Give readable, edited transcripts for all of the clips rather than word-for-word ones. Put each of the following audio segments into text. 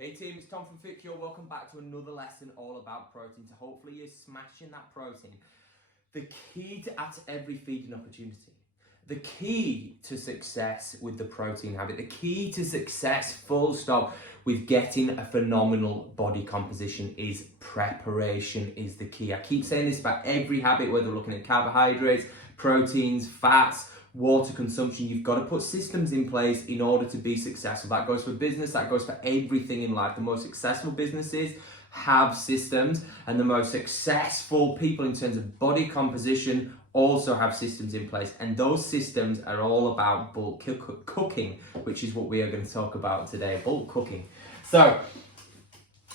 Hey team, it's Tom from FitCure. Welcome back to another lesson all about protein. So hopefully you're smashing that protein. The key to at every feeding opportunity, the key to success with the protein habit, the key to success full stop with getting a phenomenal body composition is preparation is the key. I keep saying this about every habit, whether we're looking at carbohydrates, proteins, fats, water consumption. You've got to put systems in place in order to be successful. That goes for business, that goes for everything in life. The most successful businesses have systems, and the most successful people in terms of body composition also have systems in place, and those systems are all about bulk cooking, which is what we are going to talk about today. Bulk cooking. So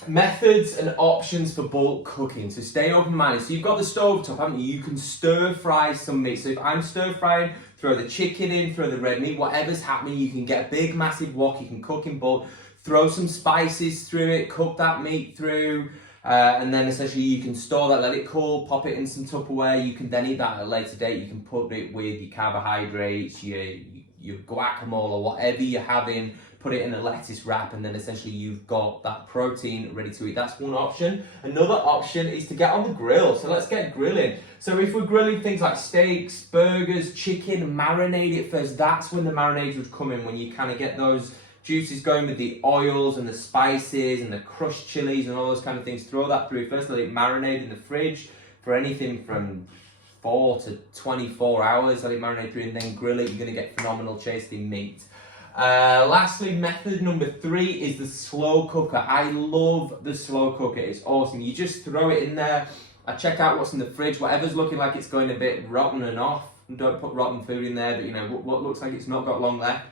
methods and options for bulk cooking. So stay open-minded. So you've got the stove top, haven't you? You can stir fry some meat. So if I'm stir frying, throw the chicken in, throw the red meat, whatever's happening, you can get a big massive wok, you can cook in bulk, throw some spices through it, cook that meat through, and then essentially you can store that, let it cool, pop it in some Tupperware. You can then eat that at a later date. You can put it with your carbohydrates, your guacamole, or whatever you're having, put it in a lettuce wrap, and then essentially you've got that protein ready to eat. That's one option. Another option is to get on the grill. So let's get grilling. So if we're grilling things like steaks, burgers, chicken, marinate it first. That's when the marinades would come in, when you kind of get those juices going with the oils and the spices and the crushed chilies and all those kind of things. Throw that through first, let it marinate in the fridge for anything from 4 to 24 hours. Let it marinate through and then grill it. You're going to get phenomenal tasting meat. Lastly, method number 3 is the slow cooker. I love the slow cooker. It's awesome. You just throw it in there. I check out what's in the fridge. Whatever's looking like it's going a bit rotten and off. Don't put rotten food in there, but you know what looks like it's not got long left.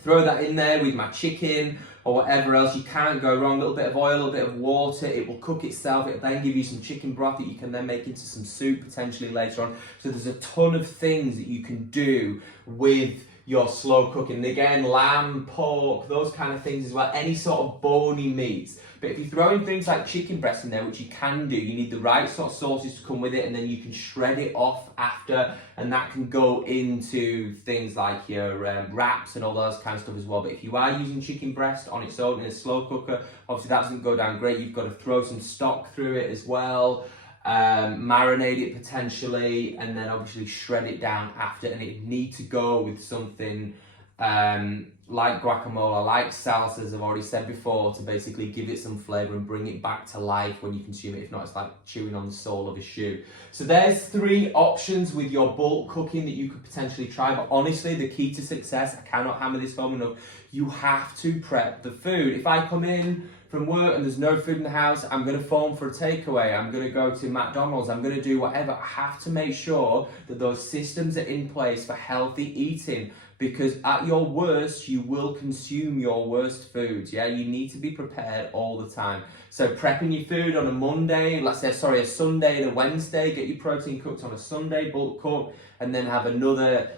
Throw that in there with my chicken or whatever else. You can't go wrong. A little bit of oil, a little bit of water. It will cook itself. It'll then give you some chicken broth that you can then make into some soup potentially later on. So there's a ton of things that you can do with your slow cooking. And again, lamb, pork, those kind of things as well. Any sort of bony meats. But if you throw in things like chicken breast in there, which you can do, you need the right sort of sauces to come with it, and then you can shred it off after, and that can go into things like your wraps and all those kind of stuff as well. But if you are using chicken breast on its own in a slow cooker, obviously that doesn't go down great. You've got to throw some stock through it as well, marinate it potentially, and then obviously shred it down after. And it need to go with something like guacamole, like salsas, I've already said before, to basically give it some flavour and bring it back to life when you consume it. If not, it's like chewing on the sole of a shoe. So there's 3 options with your bulk cooking that you could potentially try. But honestly, the key to success, I cannot hammer this home enough, you have to prep the food. If I come in from work and there's no food in the house, I'm going to phone for a takeaway, I'm going to go to McDonald's, I'm going to do whatever. I have to make sure that those systems are in place for healthy eating, because at your worst, you will consume your worst foods. Yeah, you need to be prepared all the time. So prepping your food on a Monday, a Sunday and a Wednesday, get your protein cooked on a Sunday, bulk cook, and then have another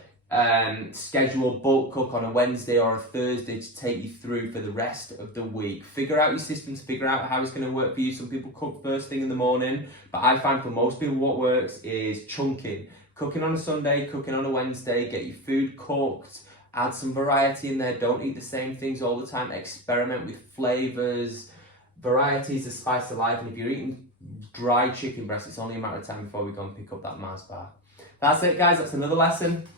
scheduled bulk cook on a Wednesday or a Thursday to take you through for the rest of the week. Figure out your systems, figure out how it's going to work for you. Some people cook first thing in the morning, but I find for most people what works is chunking. Cooking on a Sunday, cooking on a Wednesday, get your food cooked, add some variety in there. Don't eat the same things all the time. Experiment with flavors. Variety is the spice of life, and if you're eating dry chicken breast, it's only a matter of time before we go and pick up that Mars bar. That's it, guys. That's another lesson.